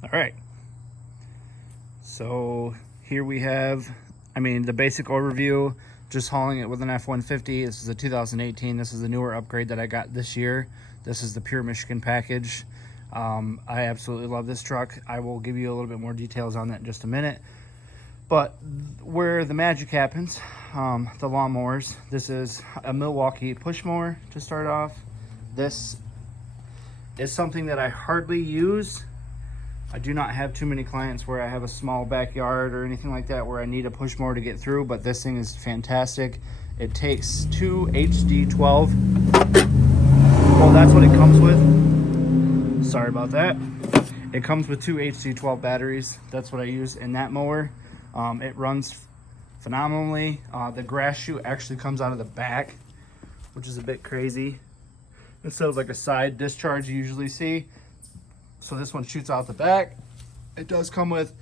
All right, so here we have, the basic overview, just hauling it with an F-150. This is a 2018. This is the newer upgrade that I got this year. This is the Pure Michigan package. I absolutely love this truck. I will give you a little bit more details on that in just a minute. But where the magic happens, the lawnmowers, this is a Milwaukee push mower to start off. This is something that I hardly use. I do not have too many clients where I have a small backyard or anything like that where I need a push mower to get through, but this thing is fantastic. It takes two HD12. Well, that's what it comes with. Sorry about that. It comes with two HD12 batteries. That's what I use in that mower. It runs phenomenally. The grass chute actually comes out of the back, which is a bit crazy. Instead of like a side discharge you usually see. So this one shoots out the back. It does come with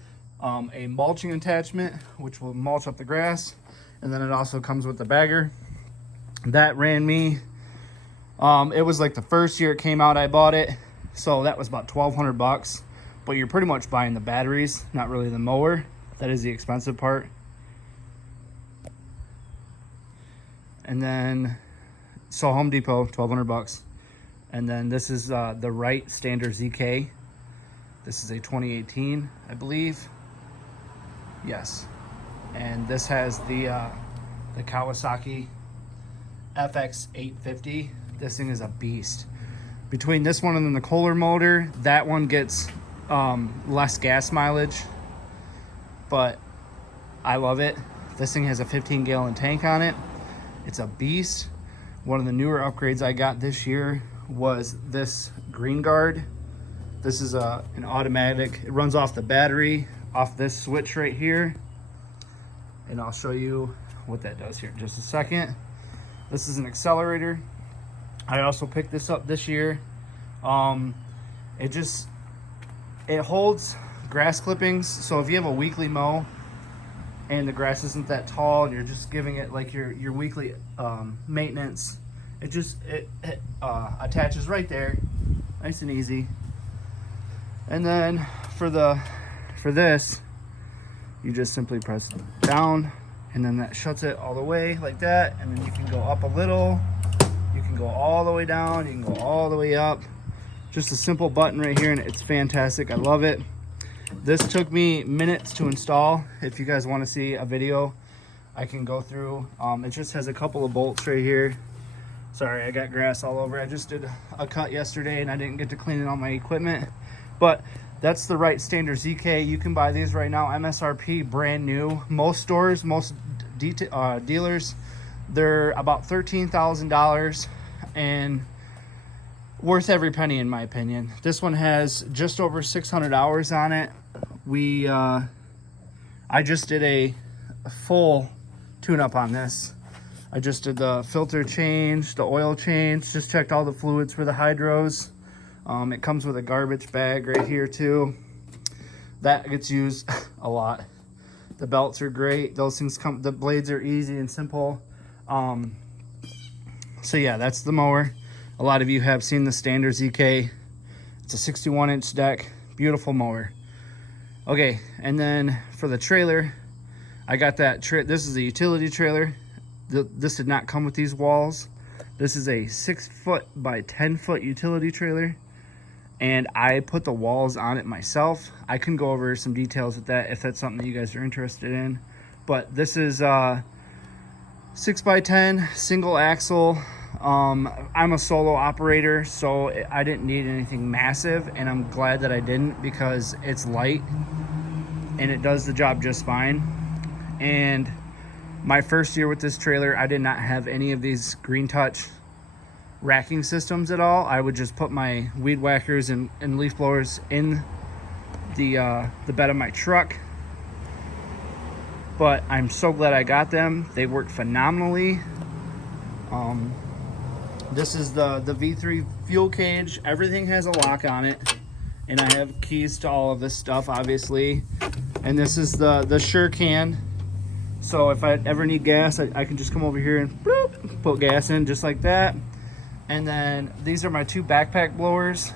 a mulching attachment, which will mulch up the grass. And then it also comes with the bagger. That ran me, it was like the first year it came out I bought it. So that was about $1,200, but you're pretty much buying the batteries, not really the mower. That is the expensive part. And then, so Home Depot, $1,200. And then this is the Wright Stander ZK. This is a 2018, I believe. Yes. And this has the Kawasaki FX850. This thing is a beast. Between this one and then the Kohler motor, that one gets less gas mileage, but I love it. This thing has a 15-gallon tank on it. It's a beast. One of the newer upgrades I got this year was this Green Guard. This is an automatic. It runs off the battery, off this switch right here. And I'll show you what that does here in just a second. This is an accelerator. I also picked this up this year. It holds grass clippings. So if you have a weekly mow and the grass isn't that tall and you're just giving it like your weekly maintenance, it attaches right there, nice and easy. And then for this, you just simply press down, and then that shuts it all the way like that. And then you can go up a little, you can go all the way down, you can go all the way up. Just a simple button right here, and it's fantastic. I love it. This took me minutes to install. If you guys want to see a video, I can go through. It just has a couple of bolts right here. Sorry, I got grass all over. I just did a cut yesterday and I didn't get to clean all my equipment. But that's the Wright Stander ZK. You can buy these right now, MSRP, brand new. Most stores, most dealers, they're about $13,000 and worth every penny in my opinion. This one has just over 600 hours on it. I just did a full tune-up on this. I just did the filter change, the oil change, just checked all the fluids for the hydros. It comes with a garbage bag right here too. That gets used a lot. The belts are great. Those things come, the blades are easy and simple. So yeah, that's the mower. A lot of you have seen the Stander ZK. It's a 61-inch deck, beautiful mower. Okay, and then for the trailer, I got that, this is a utility trailer. This did not come with these walls. This is a 6-foot by 10-foot utility trailer, and I put the walls on it myself. I can go over some details with that if that's something that you guys are interested in. But this is 6x10 single axle. I'm a solo operator, so I didn't need anything massive, and I'm glad that I didn't because it's light and it does the job just fine. And my first year with this trailer, I did not have any of these Green Touch racking systems at all. I would just put my weed whackers and leaf blowers in the bed of my truck. But I'm so glad I got them. They work phenomenally. This is the V3 fuel cage. Everything has a lock on it, and I have keys to all of this stuff, obviously. And this is the SureCan. So if I ever need gas, I can just come over here and bloop, put gas in just like that. And then these are my two backpack blowers.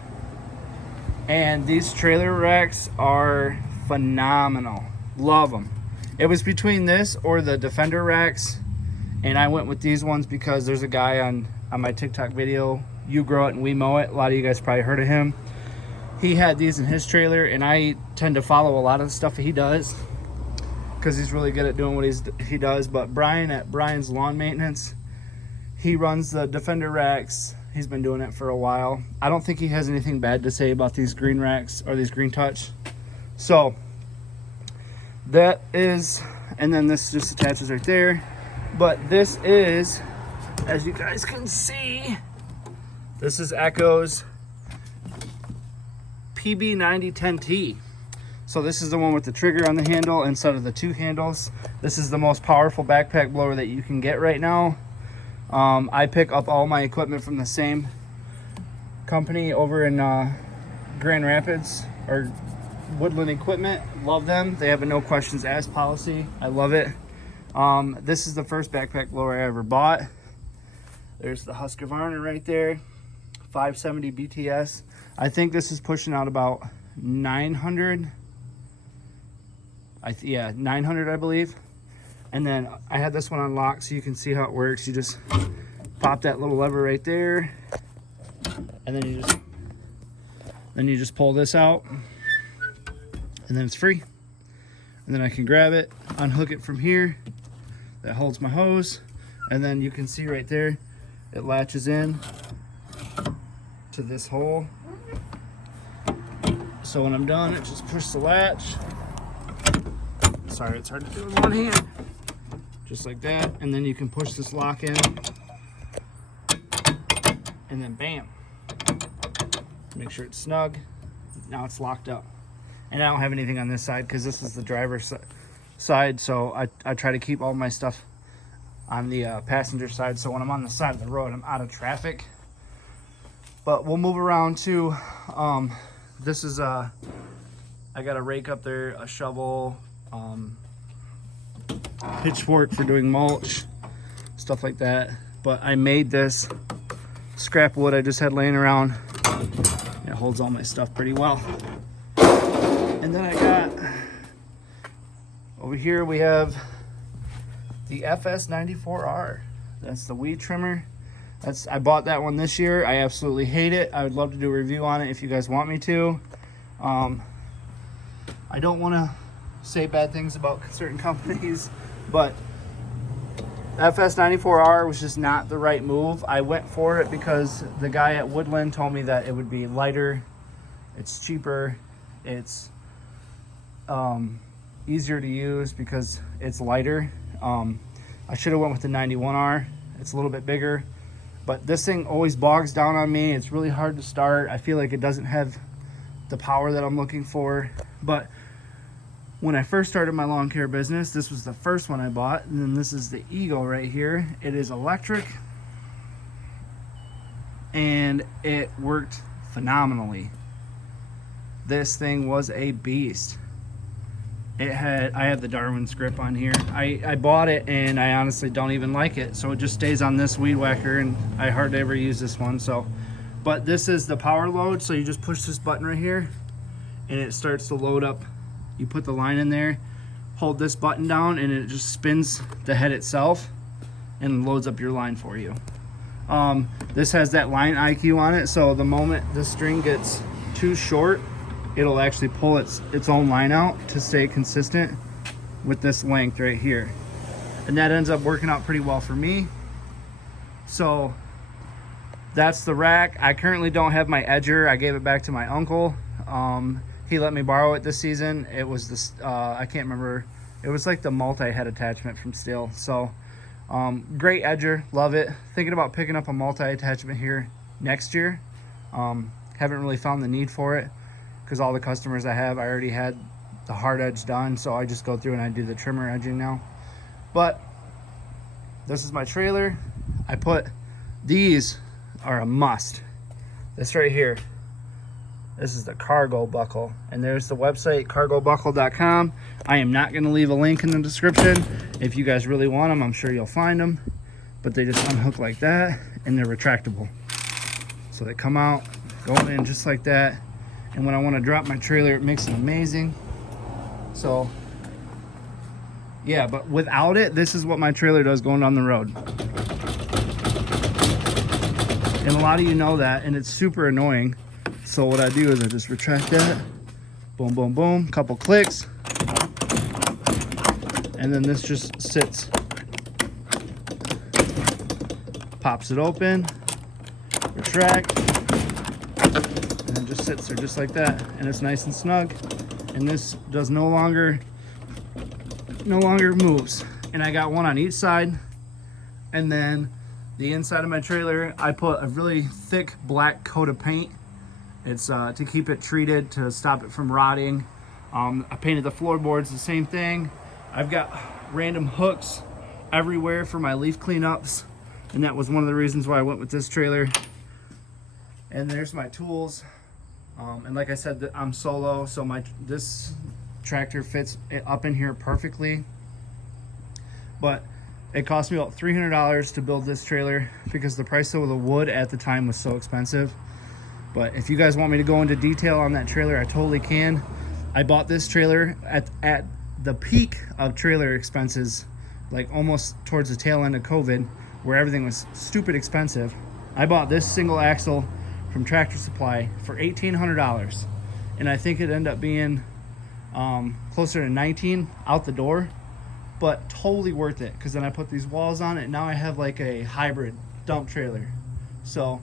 And these trailer racks are phenomenal. Love them. It was between this or the Defender racks, and I went with these ones because there's a guy on my TikTok video, You Grow It and We Mow It. A lot of you guys probably heard of him. He had these in his trailer, and I tend to follow a lot of the stuff he does because he's really good at doing what he does. But Brian at Brian's Lawn Maintenance, he runs the Defender racks. He's been doing it for a while. I don't think he has anything bad to say about these green racks or these Green Touch. So that is, and then this just attaches right there. But this is, as you guys can see, this is Echo's PB9010T. So this is the one with the trigger on the handle instead of the two handles. This is the most powerful backpack blower that you can get right now. I pick up all my equipment from the same company over in Grand Rapids, or Woodland Equipment. Love them. They have a no questions asked policy. I love it. This is the first backpack blower I ever bought. There's the Husqvarna right there, 570 BTS. I think this is pushing out about 900. 900 I believe. And then I had this one unlocked so you can see how it works. You just pop that little lever right there, and then you just pull this out, and then it's free. And then I can grab it, unhook it from here. That holds my hose, and then you can see right there it latches in to this hole. So when I'm done, it just pushes the latch. Sorry, it's hard to do with one hand. Just like that, and then you can push this lock in, and then bam. Make sure it's snug. Now it's locked up. And I don't have anything on this side because this is the driver's side, so I try to keep all my stuff on the passenger side, so when I'm on the side of the road, I'm out of traffic. But we'll move around to, this is, I got a rake up there, a shovel, pitchfork for doing mulch, stuff like that. But I made this scrap wood I just had laying around. It holds all my stuff pretty well. And then I got, over here we have the FS94R. That's the weed trimmer. I bought that one this year. I absolutely hate it. I would love to do a review on it if you guys want me to. I don't want to say bad things about certain companies, but FS94R was just not the right move. I went for it because the guy at Woodland told me that it would be lighter, it's cheaper, it's easier to use because it's lighter. I should have went with the 91R. It's a little bit bigger, but this thing always bogs down on me. It's really hard to start. I feel like it doesn't have the power that I'm looking for. But when I first started my lawn care business, this was the first one I bought, and then this is the Eagle right here. It is electric, and it worked phenomenally. This thing was a beast. I had the Darwin's grip on here. I bought it, and I honestly don't even like it, so it just stays on this weed whacker, and I hardly ever use this one. So, but this is the power load, so you just push this button right here, and it starts to load up. You put the line in there, hold this button down, and it just spins the head itself and loads up your line for you. This has that line IQ on it, so the moment the string gets too short, it'll actually pull its own line out to stay consistent with this length right here. And that ends up working out pretty well for me. So that's the rack. I currently don't have my edger. I gave it back to my uncle. He let me borrow it this season. It was this, I can't remember. It was like the multi-head attachment from Stihl. So great edger, love it. Thinking about picking up a multi-attachment here next year. Haven't really found the need for it, because all the customers I have, I already had the hard edge done, so I just go through and I do the trimmer edging now. But this is my trailer. I put, these are a must. This right here, this is the cargo buckle, and there's the website, cargobuckle.com. I am not going to leave a link in the description. If you guys really want them, I'm sure you'll find them, but they just unhook like that, and they're retractable. So they come out, go in just like that, And when I want to drop my trailer, it makes it amazing. So yeah, but without it, this is what my trailer does going down the road. And a lot of you know that, and it's super annoying. So what I do is I just retract that. Boom, boom, boom, couple clicks. And then this just sits. Pops it open, retract, and then just sits there just like that. And it's nice and snug. And this does no longer moves. And I got one on each side. And then the inside of my trailer, I put a really thick black coat of paint. It's to keep it treated, to stop it from rotting. I painted the floorboards the same thing. I've got random hooks everywhere for my leaf cleanups, and that was one of the reasons why I went with this trailer. And there's my tools. And like I said, I'm solo, so this tractor fits up in here perfectly. But it cost me about $300 to build this trailer because the price of the wood at the time was so expensive. But if you guys want me to go into detail on that trailer, I totally can. I bought this trailer at the peak of trailer expenses, like almost towards the tail end of COVID, where everything was stupid expensive. I bought this single axle from Tractor Supply for $1,800, and I think it ended up being closer to $19 out the door, but totally worth it because then I put these walls on it, and now I have like a hybrid dump trailer. So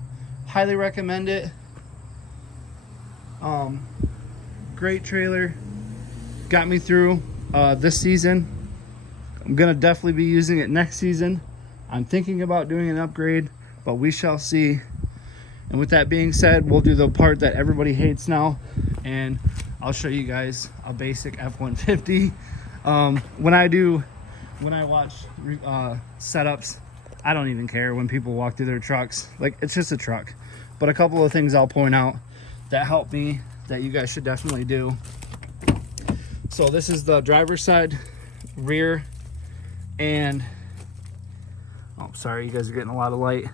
highly recommend it. Great trailer, got me through this season. I'm gonna definitely be using it next season. I'm thinking about doing an upgrade, but we shall see. And with that being said, we'll do the part that everybody hates now, and I'll show you guys a basic F-150. When I watch setups, I don't even care when people walk through their trucks. Like, it's just a truck. But a couple of things I'll point out that helped me that you guys should definitely do. So this is the driver's side, rear, and oh, sorry, you guys are getting a lot of light.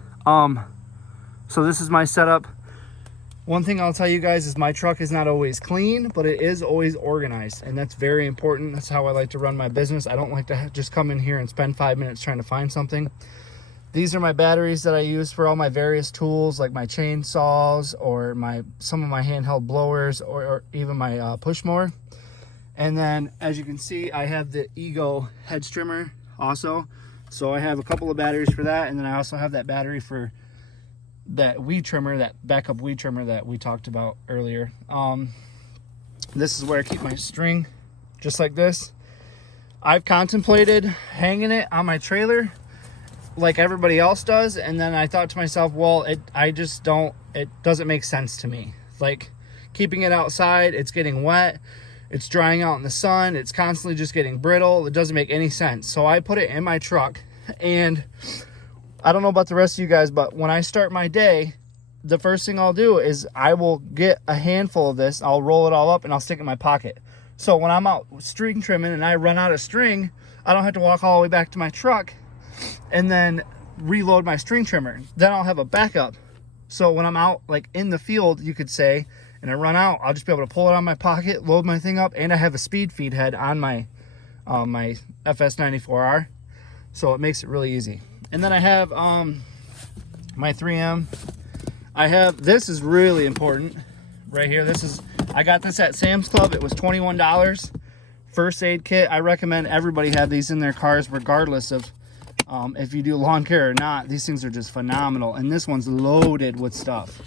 So this is my setup. One thing I'll tell you guys is my truck is not always clean, but it is always organized, and that's very important. That's how I like to run my business. I don't like to just come in here and spend 5 minutes trying to find something. These are my batteries that I use for all my various tools, like my chainsaws or some of my handheld blowers, or even my push mower. And then, as you can see, I have the Ego hedge trimmer also. So I have a couple of batteries for that, and then I also have that battery for that weed trimmer, that backup weed trimmer that we talked about earlier. This is where I keep my string, just like this. I've contemplated hanging it on my trailer like everybody else does, and then I thought to myself, well, it doesn't make sense to me. Like, keeping it outside, it's getting wet, it's drying out in the sun, it's constantly just getting brittle. It doesn't make any sense. So I put it in my truck, and I don't know about the rest of you guys, but when I start my day, the first thing I'll do is I will get a handful of this, I'll roll it all up, and I'll stick it in my pocket. So when I'm out string trimming and I run out of string, I don't have to walk all the way back to my truck and then reload my string trimmer. Then I'll have a backup. So when I'm out, like in the field, you could say, and I run out, I'll just be able to pull it out of my pocket, load my thing up, and I have a speed feed head on my my FS94R. So it makes it really easy. And then I have my 3M. This is really important right here. I got this at Sam's Club. It was $21. First aid kit. I recommend everybody have these in their cars, regardless of if you do lawn care or not. These things are just phenomenal. And this one's loaded with stuff.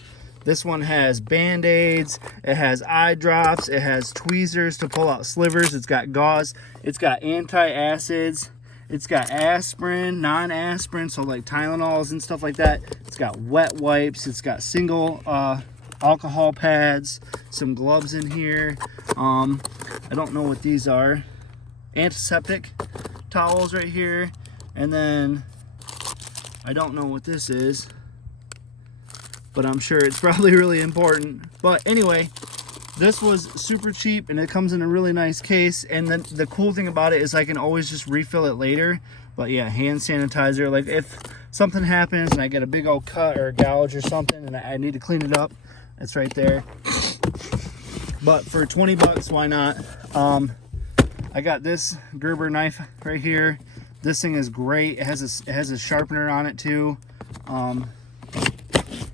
This one has Band-Aids, it has eye drops, it has tweezers to pull out slivers, it's got gauze, it's got antacids, it's got aspirin, non-aspirin, so like Tylenols and stuff like that. It's got wet wipes, it's got single alcohol pads, some gloves in here. I don't know what these are. Antiseptic towels right here. And then I don't know what this is, but I'm sure it's probably really important. But anyway, this was super cheap, and it comes in a really nice case. And then the cool thing about it is I can always just refill it later. But yeah, hand sanitizer, like if something happens and I get a big old cut or a gouge or something and I need to clean it up, it's right there. but for 20 bucks, why not? I got this Gerber knife right here. This thing is great. It has a sharpener on it too.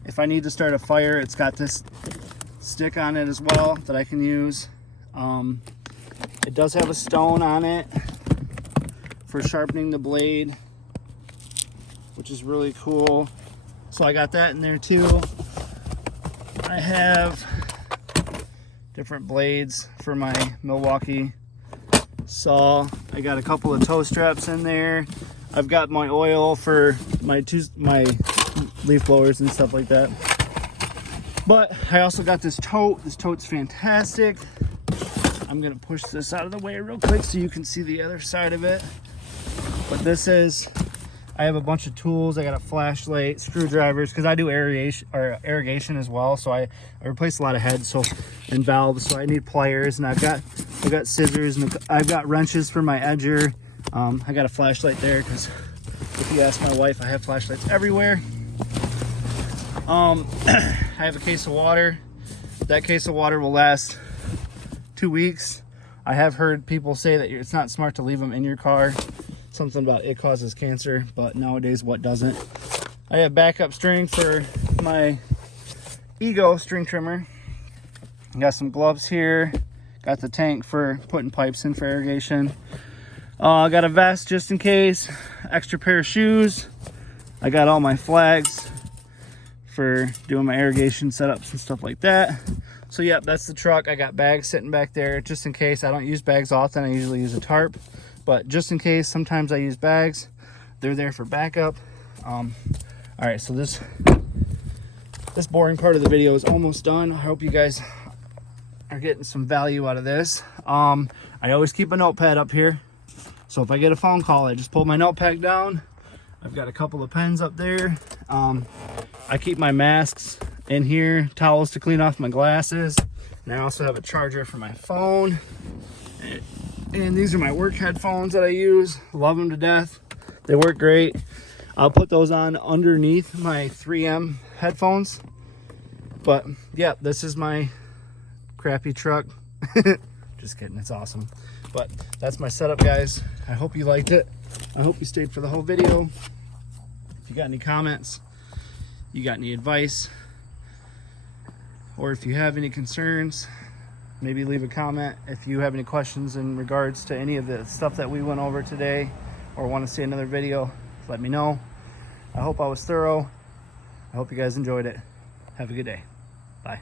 If I need to start a fire, it's got this stick on it as well that I can use. It does have a stone on it for sharpening the blade, which is really cool. So I got that in there too. I have different blades for my Milwaukee saw. I got a couple of toe straps in there. I've got my oil for my leaf blowers and stuff like that. But I also got this tote. This tote's fantastic. I'm gonna push this out of the way real quick so you can see the other side of it. But this is, I have a bunch of tools. I got a flashlight, screwdrivers, because I do irrigation as well. So I replace a lot of heads and valves. So I need pliers, and I've got scissors, and I've got wrenches for my edger. I got a flashlight there because if you ask my wife, I have flashlights everywhere. I have a case of water. That case of water will last 2 weeks. I have heard people say that it's not smart to leave them in your car. Something about it causes cancer, but nowadays what doesn't? I have backup string for my Ego string trimmer. I got some gloves here. Got the tank for putting pipes in for irrigation. I got a vest just in case. Extra pair of shoes. I got all my flags for doing my irrigation setups and stuff like that. So yeah, that's the truck. I got bags sitting back there just in case. I don't use bags often. I usually use a tarp, but just in case, sometimes I use bags. They're there for backup. All right, so this boring part of the video is almost done. I hope you guys are getting some value out of this. I always keep a notepad up here. So if I get a phone call, I just pull my notepad down. I've got a couple of pens up there. I keep my masks in here, towels to clean off my glasses. And I also have a charger for my phone. And these are my work headphones that I use. Love them to death. They work great. I'll put those on underneath my 3M headphones. But yeah, this is my crappy truck. Just kidding, it's awesome. But that's my setup, guys. I hope you liked it. I hope you stayed for the whole video. If you got any comments, you got any advice, or if you have any concerns, maybe leave a comment. If you have any questions in regards to any of the stuff that we went over today, or want to see another video, let me know. I hope I was thorough. I hope you guys enjoyed it. Have a good day. Bye.